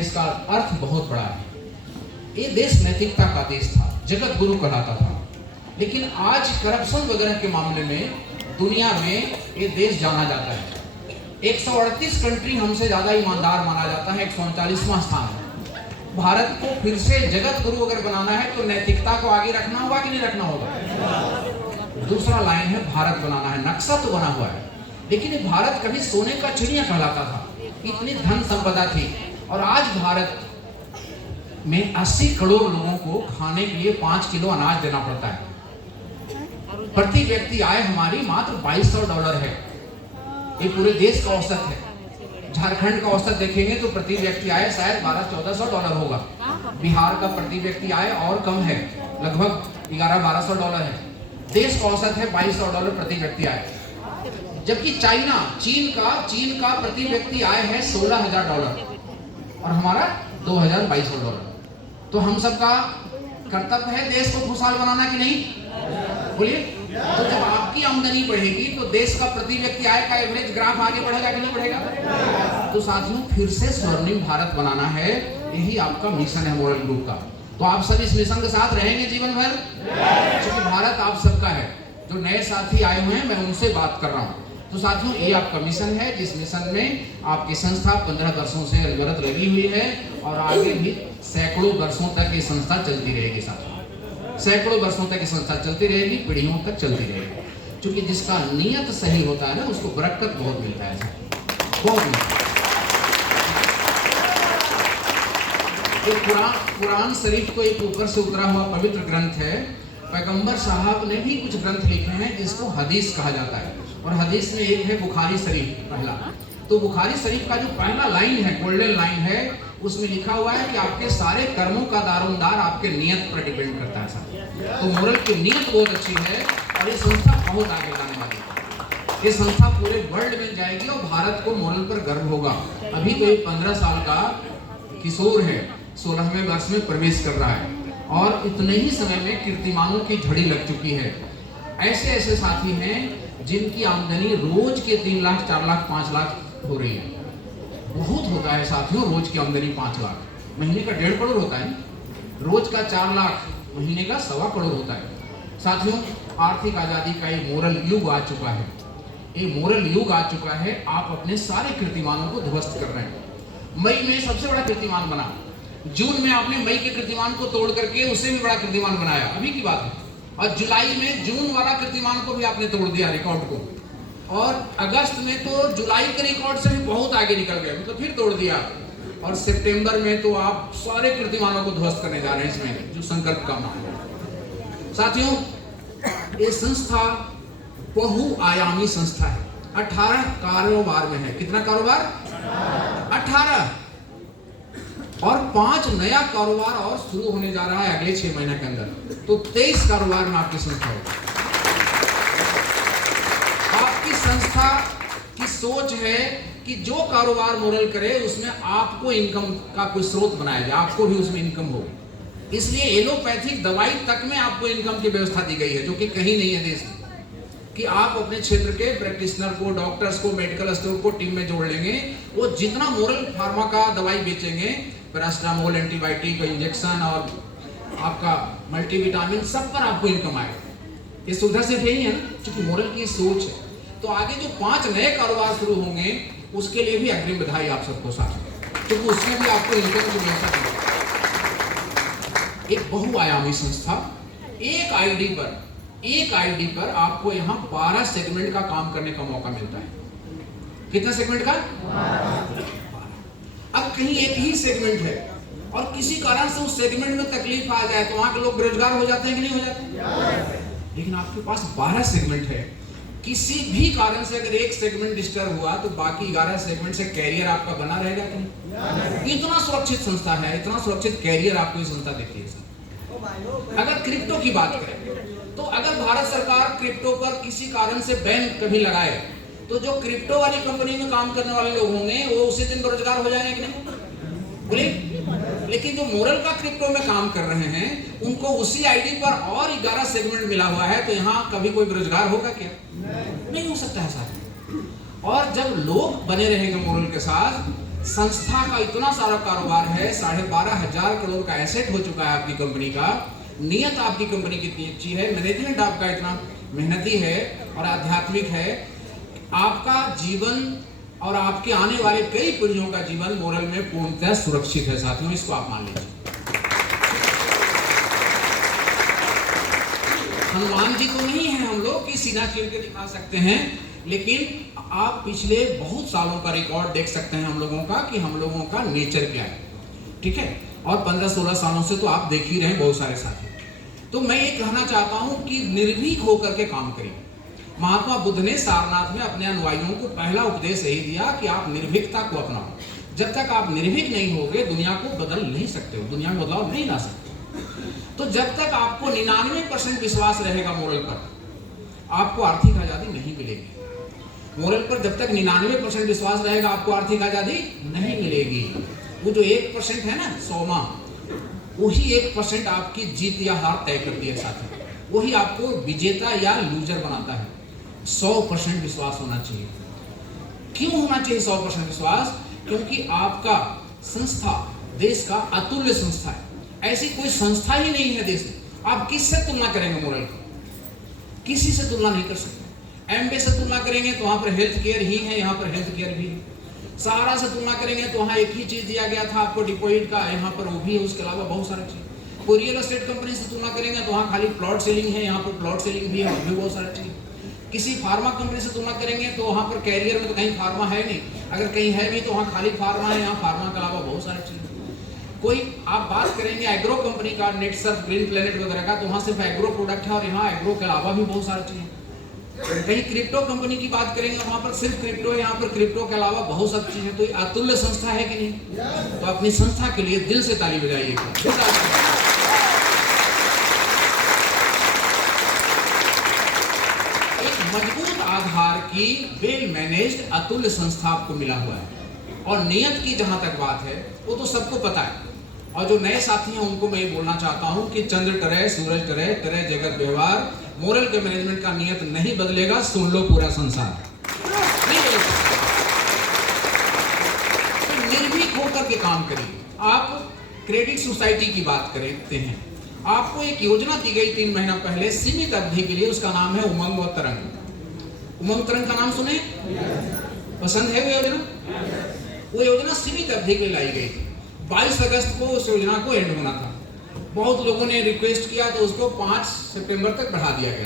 है इसका अर्थ बहुत बड़ा है। ये देश नैतिकता का देश था, जगत गुरु कहलाता था, लेकिन आज करप्शन वगैरह के मामले में दुनिया में ये देश जाना जाता है। 138 कंट्री हमसे ज्यादा ईमानदार माना जाता है, 139वां स्थान है। भारत को फिर से जगत गुरु अगर बनाना है तो नैतिकता को आगे रखना होगा कि नहीं रखना होगा। दूसरा लाइन है भारत बनाना है, नक्शा तो बना हुआ है, लेकिन ये भारत कभी सोने का चिड़िया कहलाता था, इतनी धन संपदा थी, और आज भारत में 80 करोड़ लोगों को खाने के लिए 5 किलो अनाज देना पड़ता है। प्रति व्यक्ति आय हमारी मात्र $2200 है, ये पूरे देश का औसत है। झारखंड का औसत देखेंगे तो प्रति व्यक्ति आय शायद $1200-1400 होगा। बिहार का प्रति व्यक्ति आय और कम है, लगभग $1100-1200 है। देश का औसत है $2200 प्रति व्यक्ति आय। जबकि चीन का प्रति व्यक्ति आय है $16,000 और हमारा $2200। तो हम सबका कर्तव्य है देश को खुशहाल बनाना कि नहीं, बोलिए। तो जब आपकी आमदनी बढ़ेगी तो देश का प्रति व्यक्ति आय का एवरेज ग्राफ आगे बढ़ेगा कि नहीं बढ़ेगा। तो साथियों, फिर से स्वर्णिम भारत बनाना है, यही आपका मिशन है मोरल ग्रुप का। तो आप सब इस मिशन के साथ रहेंगे जीवन भर, क्योंकि भारत आप सबका है। जो नए साथी आए हुए हैं मैं उनसे बात कर रहा हूँ। तो साथियों, ये आपका मिशन है, जिस मिशन में आपकी संस्था 15 वर्षों से अनवरत लगी हुई है और आगे भी सैकड़ों वर्षों तक ये संस्था चलती रहेगी। साथियों, सैकड़ों वर्षों तक ये संस्था चलती रहेगी, पीढ़ियों तक चलती रहेगी, क्योंकि जिसका नियत सही होता है ना, उसको बरकत बहुत मिलता है, बहुत मिलता है। कुरान शरीफ को एक ऊपर से उतरा हुआ पवित्र ग्रंथ है। पैगंबर साहब ने भी कुछ ग्रंथ लिखे हैं जिसको हदीस कहा जाता है, और हदीस में एक है बुखारी शरीफ पहला। तो बुखारी शरीफ का जो पहला लाइन है, गोल्डन लाइन है, उसमें लिखा हुआ है कि आपके सारे कर्मों का दारोमदार आपके नियत पर डिपेंड करता है साहब। तो मोरल की नियत बहुत अच्छी है और ये संस्था बहुत आगे जाने वाली है। ये संस्था पूरे वर्ल्ड में जाएगी और भारत को मोरल पर गर्व होगा। अभी तो एक 15 साल का किशोर है, 16वें वर्ष में प्रवेश कर रहा है और इतने ही समय में कीर्तिमानों की झड़ी लग चुकी है। ऐसे ऐसे साथी हैं जिनकी आमदनी रोज के 3 लाख 4 लाख 5 लाख हो रही है। बहुत होता है साथियों, रोज की आमदनी 5 लाख, महीने का 1.5 करोड़ होता है, रोज का 4 लाख, महीने का 1.25 करोड़ होता है। साथियों, आर्थिक आजादी का ये मोरल युग आ चुका है, ये मोरल युग आ चुका है। आप अपने सारे कीर्तिमानों को ध्वस्त कर रहे हैं। मई में सबसे बड़ा कीर्तिमान बना, जून में आपने मई के कीर्तिमान को तोड़ करके उससे भी बड़ा कीर्तिमान बनाया, अभी की बात है, और जुलाई में जून वाला कीर्तिमान को भी आपने तोड़ दिया, रिकॉर्ड को, और अगस्त में तो जुलाई के रिकॉर्ड से भी बहुत आगे निकल गए, तो फिर तोड़ दिया, और सितंबर में तो आप सारे कीर्तिमानों को ध्वस्त करने जा रहे हैं इसमें, जो संकल्प का नाम है। साथियों, ये संस्था बहुआयामी संस्था है, 18 कारोबार में है। कितना कारोबार? 18, और 5 नया कारोबार और शुरू होने जा रहा है अगले 6 महीने के अंदर। तो 23 कारोबार में आपकी संस्था होगी। आपकी संस्था की सोच है कि जो कारोबार मोरल करे उसमें आपको इनकम का कोई स्रोत बनाया जाए, आपको भी उसमें इनकम हो। इसलिए एलोपैथिक दवाई तक में आपको इनकम की व्यवस्था दी गई है, जो कि कहीं नहीं है देश में, कि आप अपने क्षेत्र के प्रैक्टिशनर को, डॉक्टर्स को, मेडिकल स्टोर को टीम में जोड़ लेंगे, वो जितना मोरल फार्मा का दवाई बेचेंगे, पैरास्टामोल, एंटीबायोटिक, इंजेक्शन और आपका मल्टीविटामिन, सब पर आपको इनकम आएगा। ये सुविधा सिर्फ यही है ना, क्योंकि मोरल की सोच है। तो आगे जो 5 नए कारोबार शुरू होंगे उसके लिए भी अग्रिम बधाई आप सबको साथ, क्योंकि उसमें भी आपको इनकम की व्यवस्था। एक बहुआयामी संस्था, एक आईडी पर आपको यहाँ 12 सेगमेंट का काम करने का मौका मिलता है। कितना सेगमेंट का? 12। अब कहीं एक ही सेगमेंट है और किसी कारण से उस सेगमेंट में तकलीफ आ जाए तो वहां के लोग बेरोजगार हो जाते हैं कि नहीं हो जाते? लेकिन आपके पास 12 सेगमेंट है। किसी भी कारण से अगर एक सेगमेंट डिस्टर्ब हुआ तो बाकी 11 सेगमेंट से कैरियर आपका बना रहेगा कि नहीं? इतना सुरक्षित संस्था है, इतना सुरक्षित कैरियर आपको ये संस्था देती है। अगर क्रिप्टो की बात करें तो अगर भारत सरकार क्रिप्टो पर किसी कारण से बैन कभी लगाए तो जो क्रिप्टो वाली कंपनी में काम करने वाले लोग होंगे वो उसी दिन बेरोजगार हो जाएंगे कि नहीं? बोलिए। लेकिन जो मोरल का क्रिप्टो में काम कर रहे हैं उनको उसी आईडी पर और 11 सेगमेंट मिला हुआ है, तो यहाँ कभी कोई बेरोजगार होगा क्या? नहीं हो सकता है साथ। और जब लोग बने रहेंगे मोरल के साथ संस्था का इतना सारा कारोबार है, 12,500 करोड़ का एसेट हो चुका है आपकी कंपनी का। नियत आपकी कंपनी कितनी अच्छी है, मैनेजमेंट आपका इतना मेहनती है और आध्यात्मिक है। आपका जीवन और आपके आने वाले कई पीढ़ियों का जीवन मोरल में पूर्णतः सुरक्षित है साथियों, इसको आप मान लीजिए। हनुमान जी तो नहीं है हम लोग कि सीना चीर के दिखा सकते हैं, लेकिन आप पिछले बहुत सालों का रिकॉर्ड देख सकते हैं हम लोगों का कि हम लोगों का नेचर क्या है, ठीक है। और 15-16 सालों से तो आप देख ही रहे हैं बहुत सारे साथी। तो मैं ये कहना चाहता हूं कि निर्भीक होकर के काम करिए। महात्मा बुद्ध ने सारनाथ में अपने अनुयायियों को पहला उपदेश यही दिया कि आप निर्भीकता को अपनाओ। जब तक आप निर्भीक नहीं होगे दुनिया को बदल नहीं सकते हो, दुनिया में बदलाव नहीं ला सकते। तो जब तक आपको 99% विश्वास रहेगा मोरल पर, आपको आर्थिक आजादी नहीं मिलेगी। मोरल पर जब तक 99% विश्वास रहेगा आपको आर्थिक आजादी नहीं मिलेगी। वो जो 1% है ना 100वां, वही 1% आपकी जीत या हार तय करती है साथी, वही आपको विजेता या लूजर बनाता है। 100% विश्वास होना चाहिए। क्यों होना चाहिए 100% विश्वास? क्योंकि आपका संस्था देश का अतुल्य संस्था है। ऐसी कोई संस्था ही नहीं है देश में। आप किससे तुलना करेंगे मोरल को? किसी से तुलना नहीं कर सकते। एमबे से तुलना करेंगे तो वहां पर हेल्थ केयर ही है, यहाँ पर हेल्थ केयर भी है। सहारा से तुलना करेंगे तो वहाँ एक ही चीज दिया गया था आपको डिपॉजिट का, यहाँ पर वो भी है, उसके अलावा बहुत सारी चीज। कोई रियल एस्टेट कंपनी से तुलना करेंगे तो वहाँ खाली प्लॉट सेलिंग है, यहाँ पर प्लॉट सेलिंग भी है और भी बहुत सारी चीज। किसी फार्मा कंपनी से तुलना करेंगे तो वहाँ पर कैरियर में तो कहीं फार्मा है नहीं, अगर कहीं है भी तो वहाँ खाली फार्मा है, यहाँ फार्मा के अलावा बहुत सारी चीज। कोई आप बात करेंगे एग्रो कंपनी का, नेटसर्फ, ग्रीन प्लेनेट वगैरह का, तो वहाँ सिर्फ एग्रो प्रोडक्ट है और यहाँ एग्रो के अलावा भी बहुत सारी चीजें। कहीं क्रिप्टो कंपनी की बात करेंगे वहां पर सिर्फ क्रिप्टो है, यहाँ पर क्रिप्टो के अलावा बहुत सारी चीजें। तो ये अतुल्य संस्था है कि नहीं? तो अपनी संस्था के लिए दिल से ताली बजाइए। एक मजबूत आधार की वेल मैनेज्ड अतुल्य संस्था आपको मिला हुआ है। और नियत की जहां तक बात है वो तो सबको पता है। और जो नए साथी हैं उनको मैं ये बोलना चाहता हूं कि चंद्र टरे सूरज टरे, टरे जगत व्यवहार, मोरल के मैनेजमेंट का नियत नहीं बदलेगा। सुन लो पूरा संसार नहीं बदलेगा। तो निर्भीक होकर के काम करिए। आप क्रेडिट सोसाइटी की बात करते हैं, आपको एक योजना दी गई 3 महीना पहले सीमित अवधि के लिए, उसका नाम है उमंग व तरंग। उमंग तरंग का नाम सुने? पसंद है वो योजना? वो योजना सीमित अवधि के लिए लाई गई थी। 22 अगस्त को उस योजना को एंड होना था। बहुत लोगों ने रिक्वेस्ट किया तो उसको 5 सितंबर तक बढ़ा दिया गया।